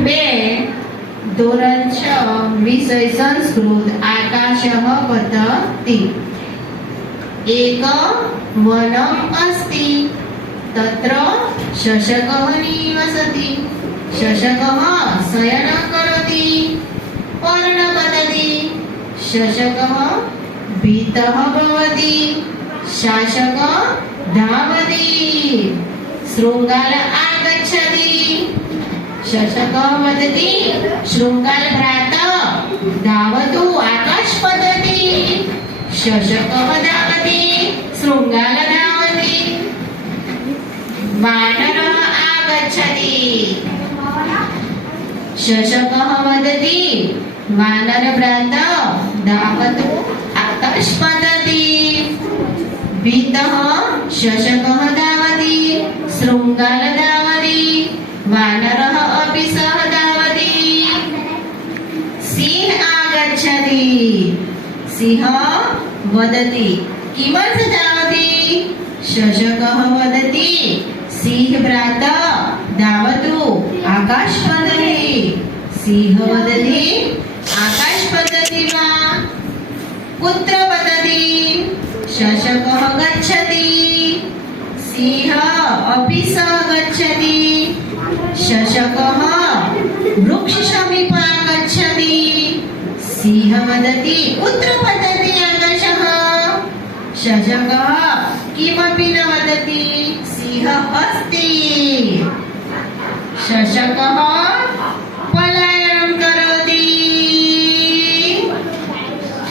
2 ધોરણ 6 વિષય સંસ્કૃત આકાશः પતति एक वनम् अस्ति तत्र शशकः निवसति शशकः शयनं करोति पर्णपतति शशकः भीतः भवति शासकः धावति शृङ्गाल आगच्छति शशकः वदति शृङ्गाल भ्राता धावतु आकाशपतति शशकः धावति शृङ्गाल धावति वानरः आगच्छति शशकः वदति वानरभ्राता धावतु आकाशपतति भीतः शशकः धावति शृङ्गाल धावति वानरः अपि सः धावति सिंह आगच्छति सिंहः वदति किमर्थं धावति शशकः वदति सिंहभ्राता धावतु आकाशपतति सिंहः वदति आकाशपतति वा कुत्र पतति शशकः गच्छति सिंहः अपि सः गच्छति शशकः वृक्षसमीपं गच्छति सिंहः वदति कुत्र पतति आकाशः शशकः किमपि न वदति सिंहः अस्ति शशकः